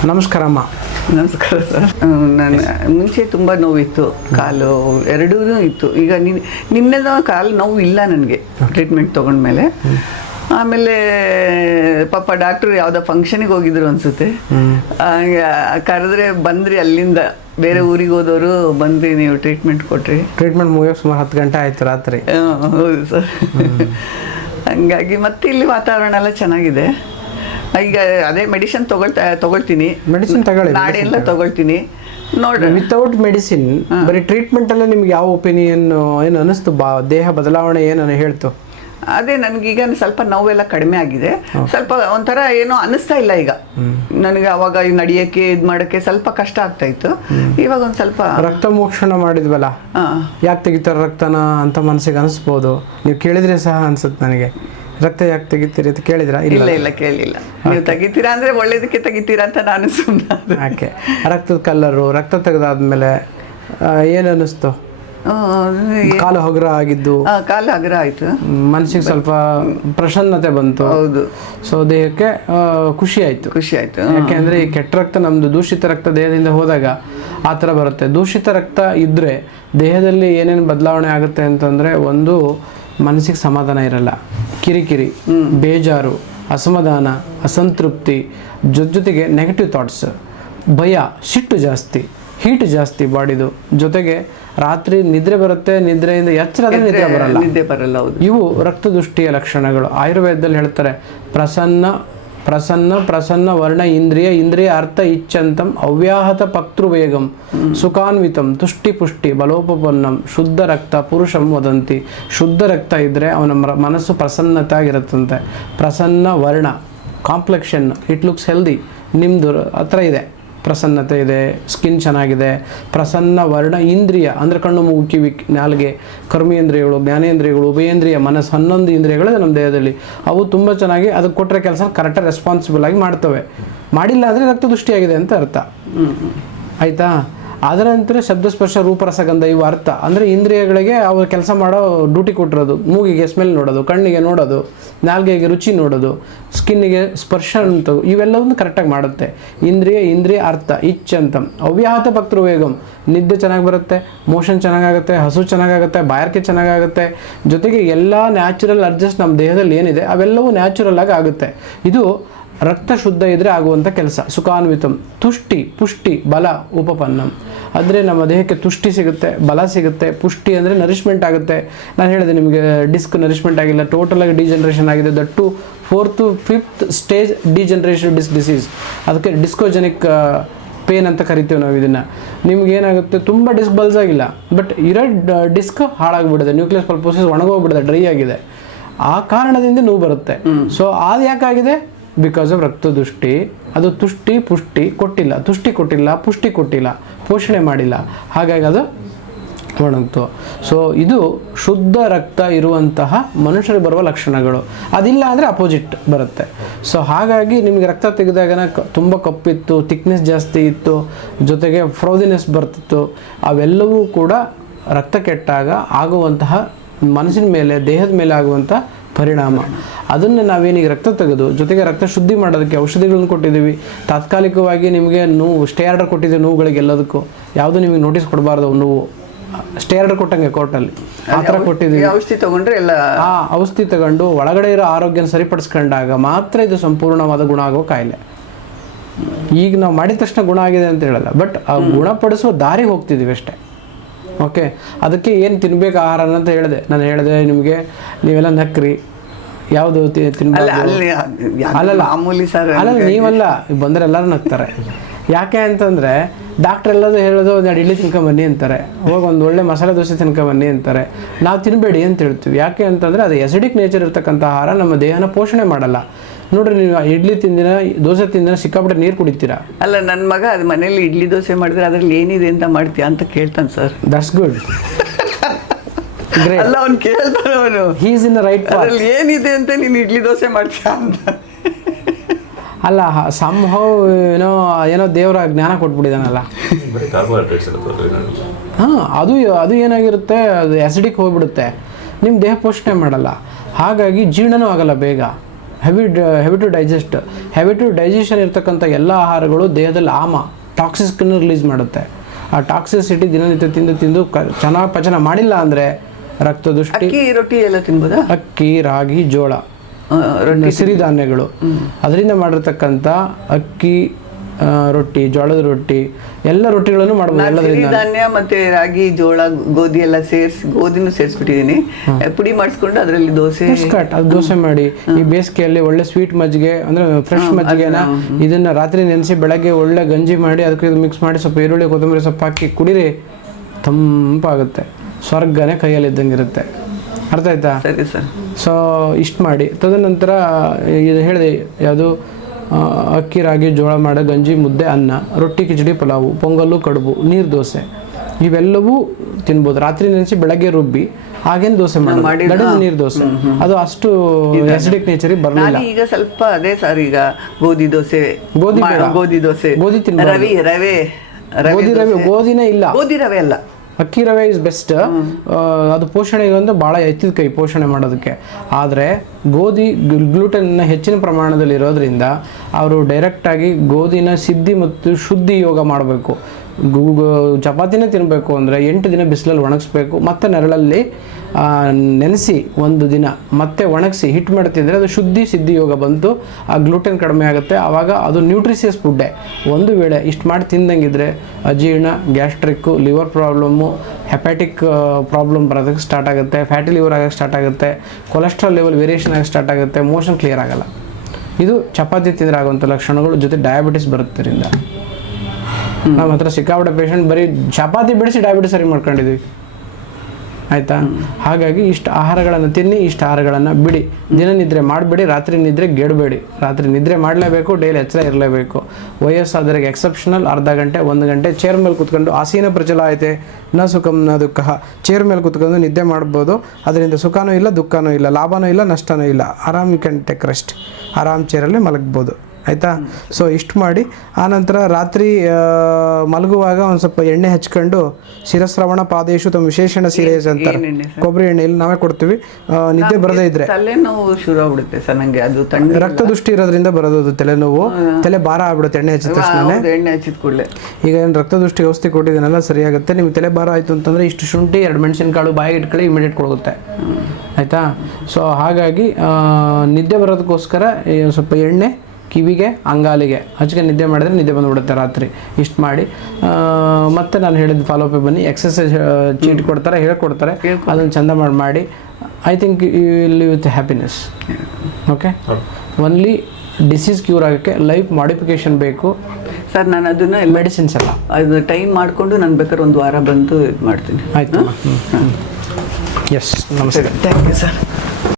ನಮಸ್ಕಾರಮ್ಮ. ನಮಸ್ಕಾರ ಸರ್. ನಾನು ಮುಂಚೆ ತುಂಬ ನೋವಿತ್ತು, ಕಾಲು ಎರಡೂ ಇತ್ತು. ಈಗ ನಿನ್ನೆದ ಕಾಲು ನೋವು ಇಲ್ಲ ನನಗೆ, ಟ್ರೀಟ್ಮೆಂಟ್ ತೊಗೊಂಡ್ಮೇಲೆ. ಆಮೇಲೆ ಪಾಪ ಡಾಕ್ಟ್ರು ಯಾವುದೋ ಫಂಕ್ಷನಿಗೆ ಹೋಗಿದ್ರು ಅನಿಸುತ್ತೆ, ಕರೆದ್ರೆ ಬಂದ್ರಿ, ಅಲ್ಲಿಂದ ಬೇರೆ ಊರಿಗೆ ಹೋದವರು ಬಂದ್ರಿ, ನೀವು ಟ್ರೀಟ್ಮೆಂಟ್ ಕೊಟ್ರಿ. ಟ್ರೀಟ್ಮೆಂಟ್ ಮುಗಿಯೋಕೆ ಸುಮಾರು 10 ಗಂಟೆ ಆಯಿತು ರಾತ್ರಿ. ಹೌದು ಸರ್. ಹಂಗಾಗಿ ಮತ್ತೆ ಇಲ್ಲಿ ವಾತಾವರಣ ಎಲ್ಲ ಚೆನ್ನಾಗಿದೆ. ಈಗ ಅದೇ ಮೆಡಿಸಿನ್ ತಗೊಳ್ತೀನಿ, ಮೆಡಿಸಿನ್ ತಗೊಳ್ಳಿ, ನಾಳೆಲ್ಲ ತಗೊಳ್ತೀನಿ ನೋಡ್ರಿ. ವಿತೌಟ್ ಮೆಡಿಸಿನ್ ಬರೀ ಟ್ರೀಟ್ಮೆಂಟ್ ಅಲ್ಲೇ ನಿಮ್ಗೆ ಯಾವ ಒಪಿನಿಯನ್ ಏನು ಅನಿಸ್ತು? ದೇಹ ಬದಲಾವಣೆ ಏನು ಹೇಳ್ತು? ಅದೇ ನನಗೀಗ ಸ್ವಲ್ಪ ನೋವೆಲ್ಲ ಕಡಿಮೆ ಆಗಿದೆ, ಸ್ವಲ್ಪ ಒಂಥರ ಏನೋ ಅನಿಸ್ತಾ ಇಲ್ಲ ಈಗ ನನಗೆ. ಅವಾಗ ನಡೆಯೋಕ್ಕೆ ಇದು ಮಾಡೋಕ್ಕೆ ಸ್ವಲ್ಪ ಕಷ್ಟ ಆಗ್ತಾ ಇತ್ತು, ಇವಾಗ ಒಂದು ಸ್ವಲ್ಪ. ರಕ್ತ ಮೋಕ್ಷಣ ಮಾಡಿದ್ವಲ್ಲ, ಯಾಕೆ ತೆಗಿತಾರ ರಕ್ತನ ಅಂತ ಮನಸ್ಸಿಗೆ ಅನಿಸ್ಬೋದು. ನೀವು ಕೇಳಿದ್ರೆ ಸಹ ಅನ್ಸುತ್ತೆ ನನಗೆ, ರಕ್ತ ಯಾಕೆ ತೆಗಿತೀರಿ ಅಂತ ಕೇಳಿದ್ರ? ಇಲ್ಲ ಕೇಳಿಲ್ಲ. ನೀವು ತೆಗಿತೀರಾ ಅಂದ್ರೆ ಒಳ್ಳೇದಕ್ಕೆ ತೆಗಿತೀರಾ ಅಂತ ನಾನು ಸುಮ್ಮನೆ. ಯಾಕೆ ರಕ್ತದ ಕಲ್ಲರು, ರಕ್ತ ತೆಗೆದಾದ್ಮೇಲೆ ಏನು ಅನ್ನಿಸ್ತು? ಕಾಲು ಹಗುರ ಆಗಿದ್ದು, ಕಾಲು ಹಗುರ ಆಯ್ತು, ಮನಸ್ಸಿಗೆ ಸ್ವಲ್ಪ ಪ್ರಸನ್ನತೆ ಬಂತು. ಹೌದು. ಸೊ ದೇಹಕ್ಕೆ ಖುಷಿ ಆಯ್ತು. ಯಾಕೆಂದ್ರೆ ಈ ಕೆಟ್ಟ ರಕ್ತ, ನಮ್ದು ದೂಷಿತ ರಕ್ತ ದೇಹದಿಂದ ಹೋದಾಗ ಆ ಥರ ಬರುತ್ತೆ. ದೂಷಿತ ರಕ್ತ ಇದ್ರೆ ದೇಹದಲ್ಲಿ ಏನೇನು ಬದಲಾವಣೆ ಆಗುತ್ತೆ ಅಂತಂದ್ರೆ, ಒಂದು ಮನಸ್ಸಿಗೆ ಸಮಾಧಾನ ಇರಲ್ಲ, ಕಿರಿಕಿರಿ, ಬೇಜಾರು, ಅಸಮಾಧಾನ, ಅಸಂತೃಪ್ತಿ, ಜೊತೆಗೆ ನೆಗೆಟಿವ್ ಥಾಟ್ಸ್, ಭಯ, ಸಿಟ್ಟು ಜಾಸ್ತಿ, ಹೀಟ್ ಜಾಸ್ತಿ ಬಾಡಿದು, ಜೊತೆಗೆ ರಾತ್ರಿ ನಿದ್ರೆ ಬರುತ್ತೆ, ನಿದ್ರೆಯಿಂದ ಎಚ್ಚರದ ನಿದ್ರೆ ಬರಲ್ಲ. ಇವು ರಕ್ತದುಷ್ಟಿಯ ಲಕ್ಷಣಗಳು. ಆಯುರ್ವೇದದಲ್ಲಿ ಹೇಳ್ತಾರೆ, ಪ್ರಸನ್ನ ವರ್ಣ ಇಂದ್ರಿಯ ಅರ್ಥ ಇಚ್ಛಂತಂ ಅವ್ಯಾಹತ ಪಕ್ತೃವೇಗಂ ಸುಖಾನ್ವಿತಂ ತುಷ್ಟಿ ಪುಷ್ಟಿ ಬಲೋಪಪನ್ನಂ ಶುದ್ಧ ರಕ್ತ ಪುರುಷಂ ವದಂತಿ. ಶುದ್ಧ ರಕ್ತ ಇದ್ದರೆ ಅವನ ಮನಸ್ಸು ಪ್ರಸನ್ನತೆ ಆಗಿರುತ್ತಂತೆ. ಪ್ರಸನ್ನ ವರ್ಣ, ಕಾಂಪ್ಲೆಕ್ಷನ್, ಇಟ್ ಲುಕ್ಸ್ ಹೆಲ್ದಿ. ನಿಮ್ಮದು ಹತ್ರ ಇದೆ, ಪ್ರಸನ್ನತೆ ಇದೆ, ಸ್ಕಿನ್ ಚೆನ್ನಾಗಿದೆ. ಪ್ರಸನ್ನ ವರ್ಣ ಇಂದ್ರಿಯ ಅಂದರೆ ಕಣ್ಣು, ಮೂಗು, ಕಿವಿ, ನಾಲಿಗೆ, ಕರ್ಮೇಂದ್ರಿಯಗಳು, ಜ್ಞಾನೇಂದ್ರಿಯಗಳು, ಉಭಯೇಂದ್ರಿಯ, ಮನಸ್ಸು, 11 ಇಂದ್ರಿಯಗಳು ನಮ್ಮ ದೇಹದಲ್ಲಿ. ಅವು ತುಂಬ ಚೆನ್ನಾಗಿ ಅದಕ್ಕೆ ಕೊಟ್ಟರೆ ಕೆಲಸ ಕರೆಕ್ಟಾಗಿ ರೆಸ್ಪಾನ್ಸಿಬಲ್ ಆಗಿ ಮಾಡ್ತವೆ. ಮಾಡಿಲ್ಲ ಅಂದರೆ ರಕ್ತದೃಷ್ಟಿಯಾಗಿದೆ ಅಂತ ಅರ್ಥ. ಆಯಿತಾ? ಅದರ ನಂತರ ಶಬ್ದ, ಸ್ಪರ್ಶ, ರೂಪರಸಗಂಧ ಇವು ಅರ್ಥ. ಅಂದರೆ ಇಂದ್ರಿಯಗಳಿಗೆ ಅವ್ರು ಕೆಲಸ ಮಾಡೋ ಡ್ಯೂಟಿ ಕೊಟ್ಟಿರೋದು. ಮೂಗಿಗೆ ಸ್ಮೆಲ್ ನೋಡೋದು, ಕಣ್ಣಿಗೆ ನೋಡೋದು, ನಾಲ್ಗೆಗೆ ರುಚಿ ನೋಡೋದು, ಸ್ಕಿನ್ನಿಗೆ ಸ್ಪರ್ಶ ಅಂತ, ಇವೆಲ್ಲವನ್ನು ಕರೆಕ್ಟಾಗಿ ಮಾಡುತ್ತೆ. ಇಂದ್ರಿಯ ಅರ್ಥ ಇಚ್ಛಂತಂ ಅವ್ಯಾಹತ ಪಕ್ತೃವೇಗಂ. ನಿದ್ದೆ ಚೆನ್ನಾಗಿ ಬರುತ್ತೆ, ಮೋಷನ್ ಚೆನ್ನಾಗಾಗುತ್ತೆ, ಹಸು ಚೆನ್ನಾಗಾಗುತ್ತೆ, ಬಾಯಾರಿಕೆ ಚೆನ್ನಾಗಾಗುತ್ತೆ. ಜೊತೆಗೆ ಎಲ್ಲ ನ್ಯಾಚುರಲ್ ಅಡ್ಜಸ್ಟ್ ನಮ್ಮ ದೇಹದಲ್ಲಿ ಏನಿದೆ ಅವೆಲ್ಲವೂ ನ್ಯಾಚುರಲ್ ಆಗಿ ಆಗುತ್ತೆ. ಇದು ರಕ್ತ ಶುದ್ಧ ಇದ್ದರೆ ಆಗುವಂಥ ಕೆಲಸ. ಸುಖಾನ್ವಿತಂ ತುಷ್ಟಿ ಪುಷ್ಟಿ ಬಲ ಉಪಪನ್ನಂ. ಅಂದರೆ ನಮ್ಮ ದೇಹಕ್ಕೆ ತುಷ್ಟಿ ಸಿಗುತ್ತೆ, ಬಲ ಸಿಗುತ್ತೆ. ಪುಷ್ಟಿ ಅಂದರೆ ನರಿಶ್ಮೆಂಟ್ ಆಗುತ್ತೆ. ನಾನು ಹೇಳಿದೆ ನಿಮಗೆ, ಡಿಸ್ಕ್ ನರಿಶ್ಮೆಂಟ್ ಆಗಿಲ್ಲ, ಟೋಟಲಾಗಿ ಡಿಜನರೇಷನ್ ಆಗಿದೆ. That 4th 5th stage degeneration disc disease. ಅದಕ್ಕೆ ಡಿಸ್ಕೋಜೆನಿಕ್ ಪೇನ್ ಅಂತ ಕರಿತೀವಿ ನಾವು ಇದನ್ನು. ನಿಮ್ಗೆ ಏನಾಗುತ್ತೆ, ತುಂಬ ಡಿಸ್ಕ್ ಬಲ್ಸ್ ಆಗಿಲ್ಲ, ಬಟ್ ಇರೋ ಡಿಸ್ಕ್ ಹಾಳಾಗಿಬಿಡಿದೆ, ನ್ಯೂಕ್ಲಿಯಸ್ ಪಲ್ಪೋಸಿಸ್ ಒಣಗೋಗ್ಬಿಡಿದೆ, ಡ್ರೈ ಆಗಿದೆ. ಆ ಕಾರಣದಿಂದ ನೋವು ಬರುತ್ತೆ. ಸೊ ಅದು ಯಾಕಾಗಿದೆ? Because of ರಕ್ತದುಷ್ಟಿ. ಅದು ತುಷ್ಟಿ ಪುಷ್ಟಿ ಕೊಟ್ಟಿಲ್ಲ, ಪುಷ್ಟಿ ಕೊಟ್ಟಿಲ್ಲ, ಪೋಷಣೆ ಮಾಡಿಲ್ಲ, ಹಾಗಾಗಿ ಅದು ಒಣಗ್ತು. ಸೊ ಇದು ಶುದ್ಧ ರಕ್ತ ಇರುವಂತಹ ಮನುಷ್ಯರಿಗೆ ಬರುವ ಲಕ್ಷಣಗಳು. ಅದಿಲ್ಲ ಅಂದರೆ ಅಪೋಸಿಟ್ ಬರುತ್ತೆ. ಸೊ ಹಾಗಾಗಿ ನಿಮಗೆ ರಕ್ತ ತೆಗೆದಾಗ ತುಂಬ ಕಪ್ಪಿತ್ತು, ಥಿಕ್ನೆಸ್ ಜಾಸ್ತಿ ಇತ್ತು, ಜೊತೆಗೆ ಫ್ರೋದಿನೆಸ್ ಬರ್ತಿತ್ತು. ಅವೆಲ್ಲವೂ ಕೂಡ ರಕ್ತ ಕೆಟ್ಟಾಗ ಆಗುವಂತಹ ಮನಸ್ಸಿನ ಮೇಲೆ, ದೇಹದ ಮೇಲೆ ಆಗುವಂಥ ಪರಿಣಾಮ. ಅದನ್ನು ನಾವೇನೀಗ ರಕ್ತ ತೆಗೆದು ಜೊತೆಗೆ ರಕ್ತ ಶುದ್ಧಿ ಮಾಡೋದಕ್ಕೆ ಔಷಧಿಗಳನ್ನು ಕೊಟ್ಟಿದ್ದೀವಿ. ತಾತ್ಕಾಲಿಕವಾಗಿ ನಿಮಗೆ ನೋವು ಸ್ಟೇ ಆರ್ಡರ್ ಕೊಟ್ಟಿದ್ದೀವಿ. ನೋವುಗಳಿಗೆ ಎಲ್ಲದಕ್ಕೂ ಯಾವುದು ನಿಮಗೆ ನೋಟಿಸ್ ಕೊಡಬಾರ್ದು. ನೋವು ಸ್ಟೇ ಆರ್ಡರ್ ಕೊಟ್ಟಂಗೆ ಕೋರ್ಟಲ್ಲಿ ಆ ಥರ ಕೊಟ್ಟಿದ್ದೀವಿ. ಔಷಧಿ ತಗೊಂಡ್ರೆ ಎಲ್ಲ ಔಷಧಿ ತಗೊಂಡು ಒಳಗಡೆ ಇರೋ ಆರೋಗ್ಯನ ಸರಿಪಡಿಸ್ಕೊಂಡಾಗ ಮಾತ್ರ ಇದು ಸಂಪೂರ್ಣವಾದ ಗುಣ ಆಗೋ ಕಾಯಿಲೆ. ಈಗ ನಾವು ಮಾಡಿದ ತಕ್ಷಣ ಗುಣ ಆಗಿದೆ ಅಂತ ಹೇಳಲ್ಲ, ಬಟ್ ಆ ಗುಣಪಡಿಸುವ ದಾರಿಗೆ ಹೋಗ್ತಿದ್ದೀವಿ ಅಷ್ಟೇ. ಓಕೆ, ಅದಕ್ಕೆ ಏನು ತಿನ್ಬೇಕು ಆಹಾರ ಅಂತ ಹೇಳಿದೆ. ನಾನು ಹೇಳಿದೆ ನಿಮಗೆ, ನೀವೆಲ್ಲ ನಕ್ರಿ, ಯಾವುದು ತಿನ್ಬಾರ್ದು. ಅಲ್ಲಲ್ಲ, ನೀವಲ್ಲ, ಬಂದರೆ ಎಲ್ಲರೂ ನಗ್ತಾರೆ. ಯಾಕೆ ಅಂತಂದರೆ ಡಾಕ್ಟ್ರ್ ಎಲ್ಲದೂ ಹೇಳೋದು, ಒಂದು ಇಡ್ಲಿ ತಿನ್ಕೊಂಬನ್ನಿ ಅಂತಾರೆ, ಹೋಗಿ ಒಂದು ಒಳ್ಳೆ ಮಸಾಲೆ ದೋಸೆ ತಿನ್ಕೊಂಬನ್ನಿ ಅಂತಾರೆ. ನಾವು ತಿನ್ನಬೇಡಿ ಅಂತ ಹೇಳ್ತೀವಿ. ಯಾಕೆ ಅಂತಂದರೆ ಅದು ಎಸಿಡಿಕ್ ನೇಚರ್ ಇರ್ತಕ್ಕಂಥ ಆಹಾರ ನಮ್ಮ ದೇಹನ ಪೋಷಣೆ ಮಾಡಲ್ಲ. ನೋಡ್ರಿ, ನೀವು ಇಡ್ಲಿ ತಿಂದಿನ, ದೋಸೆ ತಿಂದಿನ ಸಿಕ್ಕಾಪಟ್ಟೆ ನೀರು ಕುಡಿತೀರಾ. ಅಲ್ಲ, ನನ್ನ ಮಗ ಅದು ಮನೇಲಿ ಇಡ್ಲಿ ದೋಸೆ ಮಾಡಿದ್ರೆ ಅದ್ರಲ್ಲಿ ಏನಿದೆ ಅಂತ ಮಾಡ್ತೀಯ ಅಂತ ಕೇಳ್ತಾನೆ ಸರ್. That's good. ಅಲ್ಲ, ಅವ್ನು ಕೇಳ್ತಾನೆ, ಅವನು he is in the right path. ಅದ್ರಲ್ಲಿ ಏನಿದೆ ಅಂತ ನೀನು ಇಡ್ಲಿ ದೋಸೆ ಮಾಡ್ತೀಯ ಅಂತ. ಅಲ್ಲ, ಸಂಹೌ ಏನೋ ದೇವರ ಜ್ಞಾನ ಕೊಟ್ಬಿಟ್ಟಿದ್ದಾನಲ್ಲ. ಹಾಂ, ಅದು ಏನಾಗಿರುತ್ತೆ, ಅದು ಆ್ಯಸಿಡಿಕ್ ಹೋಗ್ಬಿಡುತ್ತೆ, ನಿಮ್ಮ ದೇಹ ಪೋಷಣೆ ಮಾಡಲ್ಲ, ಹಾಗಾಗಿ ಜೀರ್ಣನೂ ಆಗಲ್ಲ ಬೇಗ. Heavy to digest. Heavy to digestion ಇರ್ತಕ್ಕಂಥ ಎಲ್ಲ ಆಹಾರಗಳು ದೇಹದಲ್ಲಿ ಟಾಕ್ಸಿಸ್ಕನ್ನು ರಿಲೀಸ್ ಮಾಡುತ್ತೆ. ಆ ಟಾಕ್ಸಿಸಿಟಿ ದಿನನಿತ್ಯ ತಿಂದು ಚೆನ್ನಾಗಿ ಪಚನ ಮಾಡಿಲ್ಲ ಅಂದರೆ ರಕ್ತದೃಷ್ಟಿ. ಅಕ್ಕಿ ರೊಟ್ಟಿ ಎಲ್ಲ ತಿನ್ಬೋದಾ? ಅಕ್ಕಿ, ರಾಗಿ, ಜೋಳ, ಸಿರಿಧಾನ್ಯಗಳು, ಅದರಿಂದ ಮಾಡಿರ್ತಕ್ಕಂಥ ಅಕ್ಕಿ ರೊಟ್ಟಿ, ಜೋಳದ ರೊಟ್ಟಿ, ಎಲ್ಲ ರೊಟ್ಟಿಗಳನ್ನು ಮಾಡ್ಬೋದು. ಸಿರಿಧಾನ್ಯ ಮತ್ತೆ ರಾಗಿ, ಜೋಳ, ಗೋಧಿ ಎಲ್ಲ ಗೋಧಿನೂ ಸೇರಿಸ್ಬಿಟ್ಟಿದ್ದೀನಿ. ಪುಡಿ ಮಾಡಿಸ್ಕೊಂಡು ಅದರಲ್ಲಿ ದೋಸೆ ಮಾಡಿ, ಈ ಬೇಸಿಗೆಯಲ್ಲಿ ಒಳ್ಳೆ ಸ್ವೀಟ್ ಮಜ್ಜಿಗೆ ಅಂದ್ರೆ ಫ್ರೆಶ್ ಮಜ್ಜಿಗೆನ ಇದನ್ನ ರಾತ್ರಿ ನೆನೆಸಿ ಬೆಳಗ್ಗೆ ಒಳ್ಳೆ ಗಂಜಿ ಮಾಡಿ ಅದಕ್ಕೆ ಮಿಕ್ಸ್ ಮಾಡಿ ಸ್ವಲ್ಪ ಈರುಳ್ಳಿ, ಕೊತ್ತಂಬರಿ ಸೊಪ್ಪು ಹಾಕಿ ಕುಡಿರಿ, ತಂಪಾಗುತ್ತೆ. ಸ್ವರ್ಗನೇ ಕೈಯಲ್ಲಿ ಇದ್ದಂಗೆ ಇರುತ್ತೆ. ಅರ್ಥ ಆಯ್ತಾ? ಸರಿ ಸರ್. ಸೊ ಇಷ್ಟು ಮಾಡಿ ತದನಂತರ ಇದು ಹೇಳಿದೆ, ಯಾವುದು ಅಕ್ಕಿ, ರಾಗಿ, ಜೋಳ ಮಾಡೋ ಗಂಜಿ, ಮುದ್ದೆ, ಅನ್ನ, ರೊಟ್ಟಿ, ಕಿಚಡಿ, ಪಲಾವು, ಪೊಂಗಲ್ಲು, ಕಡುಬು, ನೀರು ದೋಸೆ ಇವೆಲ್ಲವೂ ತಿನ್ಬೋದು. ರಾತ್ರಿ ನೆನೆಸಿ ಬೆಳಗ್ಗೆ ರುಬ್ಬಿ ಹಾಗೇನು ದೋಸೆ ಮಾಡಿ ನೀರು ದೋಸೆ. ಅದು ಅಷ್ಟು ಆಸಿಡಿಕ್ ನೇಚರಿಗೆ ಬರಲಿಲ್ಲ. ಈಗ ಸ್ವಲ್ಪ ಅದೇ ಸರ್, ಈಗ ಗೋಧಿ ದೋಸೆ, ಗೋಧಿ ಗೋಧಿನೇ ಇಲ್ಲ, ಗೋಧಿ ರವೆ ಅಲ್ಲ, ಅಕ್ಕಿ ರವೆ ಇಸ್ ಬೆಸ್ಟ್. ಅದು ಪೋಷಣೆಗೆ ಒಂದು ಭಾಳ ಎತ್ತಿದ ಕೈ ಪೋಷಣೆ ಮಾಡೋದಕ್ಕೆ. ಆದರೆ ಗೋಧಿ ಗ್ಲೂಟನ್ನ ಹೆಚ್ಚಿನ ಪ್ರಮಾಣದಲ್ಲಿ ಇರೋದ್ರಿಂದ ಅವರು ಡೈರೆಕ್ಟಾಗಿ ಗೋಧಿನ ಸಿದ್ಧಿ ಮತ್ತು ಶುದ್ಧಿ ಯೋಗ ಮಾಡಬೇಕು. ಚಪಾತಿನೇ ತಿನ್ನಬೇಕು ಅಂದರೆ 8 ದಿನ ಬಿಸಿಲಲ್ಲಿ ಒಣಗಿಸ್ಬೇಕು, ಮತ್ತು ನೆರಳಲ್ಲಿ ನೆನೆಸಿ 1 ದಿನ ಮತ್ತೆ ಒಣಗಿಸಿ ಹಿಟ್ಟು ಮಾಡ್ತಿದ್ರೆ ಅದು ಸಿದ್ಧಿ ಯೋಗ ಬಂತು. ಆ ಗ್ಲೂಟೆನ್ ಕಡಿಮೆ ಆಗುತ್ತೆ. ಆವಾಗ ಅದು ನ್ಯೂಟ್ರಿಷಿಯಸ್ ಫುಡ್ಡೇ. ಒಂದು ವೇಳೆ ಇಷ್ಟು ಮಾಡಿ ತಿಂದಂಗಿದ್ರೆ ಅಜೀರ್ಣ, ಗ್ಯಾಸ್ಟ್ರಿಕ್ಕು, ಲಿವರ್ ಪ್ರಾಬ್ಲಮ್ಮು, ಹೆಪ್ಯಾಟಿಕ್ ಪ್ರಾಬ್ಲಮ್ ಬರೋದಕ್ಕೆ ಸ್ಟಾರ್ಟ್ ಆಗುತ್ತೆ, ಫ್ಯಾಟಿ ಲಿವರ್ ಆಗೋಕ್ಕೆ ಸ್ಟಾರ್ಟ್ ಆಗುತ್ತೆ, ಕೊಲೆಸ್ಟ್ರಾಲ್ ಲೆವೆಲ್ ವೇರಿಯೇಷನ್ ಆಗೋಕ್ಕೆ ಸ್ಟಾರ್ಟ್ ಆಗುತ್ತೆ, ಮೋಷನ್ ಕ್ಲಿಯರ್ ಆಗಲ್ಲ. ಇದು ಚಪಾತಿ ತಿಂದರೆ ಆಗುವಂಥ ಲಕ್ಷಣಗಳು. ಜೊತೆ ಡಯಾಬಿಟಿಸ್ ಬರುತ್ತರಿಂದ ನಮ್ಮ ಹತ್ರ ಸಿಕ್ಕಾಪಟ್ಟೆ ಪೇಷಂಟ್ ಬರೀ ಚಪಾತಿ ಬಿಡಿಸಿ ಡಯಾಬಿಟಿಸ್ ಸರಿ ಮಾಡ್ಕೊಂಡಿದ್ವಿ. ಆಯಿತಾ? ಹಾಗಾಗಿ ಇಷ್ಟು ಆಹಾರಗಳನ್ನು ತಿನ್ನಿ, ಇಷ್ಟು ಆಹಾರಗಳನ್ನು ಬಿಡಿ. ದಿನನಿದ್ರೆ ಮಾಡಬೇಡಿ, ರಾತ್ರಿ ನಿದ್ರೆ ಗೆಡಬೇಡಿ. ರಾತ್ರಿ ನಿದ್ರೆ ಮಾಡಲೇಬೇಕು, ಡೈಲಿ ಎಚ್ಚರ ಇರಲೇಬೇಕು. ವಯಸ್ಸಾದವರಿಗೆ ಎಕ್ಸೆಪ್ಷನಲ್ ಅರ್ಧ ಗಂಟೆ 1 ಗಂಟೆ ಚೇರ್ ಮೇಲೆ ಕೂತ್ಕೊಂಡು ಆಸೀನ ಪ್ರಚಲಾಯಿತೆ ನ ಸುಖಂ ನ ದುಃಖ, ಚೇರ್ ಮೇಲೆ ಕೂತ್ಕೊಂಡು ನಿದ್ದೆ ಮಾಡ್ಬೋದು. ಅದರಿಂದ ಸುಖನೂ ಇಲ್ಲ, ದುಃಖನೂ ಇಲ್ಲ, ಲಾಭನೂ ಇಲ್ಲ, ನಷ್ಟನೂ ಇಲ್ಲ. ಆರಾಮ್ ಯು ಕ್ಯಾನ್ ಟೇಕ್ ರೆಸ್ಟ್, ಆರಾಮ್ ಚೇರಲ್ಲಿ ಮಲಗ್ಬೋದು. ಆಯಿತಾ? ಸೊ ಇಷ್ಟು ಮಾಡಿ ಆನಂತರ ರಾತ್ರಿ ಮಲಗುವಾಗ ಒಂದು ಸ್ವಲ್ಪ ಎಣ್ಣೆ ಹಚ್ಕೊಂಡು ಶಿರಸ್ರವಣ ಪಾದೇಶು ತಮ್ಮ ವಿಶೇಷಣ ಸೀರೆಸ್ ಅಂತಾರೆ. ಕೊಬ್ಬರಿ ಎಣ್ಣೆ ಇಲ್ಲಿ ನಾವೇ ಕೊಡ್ತೀವಿ. ನಿದ್ದೆ ಬರದೇ ಇದ್ರೆ ತಲೆನೋವು ಶುರು ಆಗ್ಬಿಡುತ್ತೆ ಸರ್ ನನಗೆ. ಅದು ರಕ್ತ ದೃಷ್ಟಿ ಇರೋದ್ರಿಂದ ಬರೋದು ಅದು ತಲೆನೋವು. ತಲೆ ಭಾರ ಆಗ್ಬಿಡುತ್ತೆ ಎಣ್ಣೆ ಹಚ್ಚಿದ ತಕ್ಷಣ. ಎಣ್ಣೆ ಹಚ್ಚಿದ ಕೂಡಲೇ ಈಗ ಏನು ರಕ್ತ ದೃಷ್ಟಿ ಔಷಧಿ ಕೊಟ್ಟಿದ್ದೀನಲ್ಲ ಸರಿಯಾಗುತ್ತೆ. ನಿಮ್ಗೆ ತಲೆ ಭಾರ ಆಯಿತು ಅಂತಂದರೆ ಇಷ್ಟು ಶುಂಠಿ 2 ಮೆಣಸಿನಕಾಳು ಬಾಯಿಗೆ ಇಟ್ಕೊಳ್ಳಿ, ಇಮಿಡಿಯೇಟ್ ಕೊಡುತ್ತೆ. ಆಯಿತಾ? ಸೊ ಹಾಗಾಗಿ ನಿದ್ದೆ ಬರೋದಕ್ಕೋಸ್ಕರ ಸ್ವಲ್ಪ ಎಣ್ಣೆ ಕಿವಿಗೆ, ಅಂಗಾಲಿಗೆ ಹಚ್ಚಿಗೆ ನಿದ್ದೆ ಮಾಡಿದ್ರೆ ನಿದ್ದೆ ಬಂದುಬಿಡುತ್ತೆ ರಾತ್ರಿ. ಇಷ್ಟು ಮಾಡಿ ಮತ್ತೆ ನಾನು ಹೇಳಿದ ಫಾಲೋಅಪ್ ಬನ್ನಿ. ಎಕ್ಸಸೈಸ್ ಚೀಟ್ ಕೊಡ್ತಾರೆ, ಹೇಳ್ಕೊಡ್ತಾರೆ, ಅದನ್ನು ಚಂದ ಮಾಡಿ. I think you will live with happiness. Okay? Only disease cure ಆಗೋಕ್ಕೆ ಲೈಫ್ ಮಾಡಿಫಿಕೇಶನ್ ಬೇಕು ಸರ್. ನಾನು ಅದನ್ನು ಮೆಡಿಸಿನ್ಸ್ ಎಲ್ಲ ಅದು ಟೈಮ್ ಮಾಡಿಕೊಂಡು ನಾನು ಬೇಕಾದ್ರೆ 1 ವಾರ ಬಂದು ಇದು ಮಾಡ್ತೀನಿ. ಆಯಿತು. ಎಸ್, ನಮಸ್ತೆ. Thank you sir.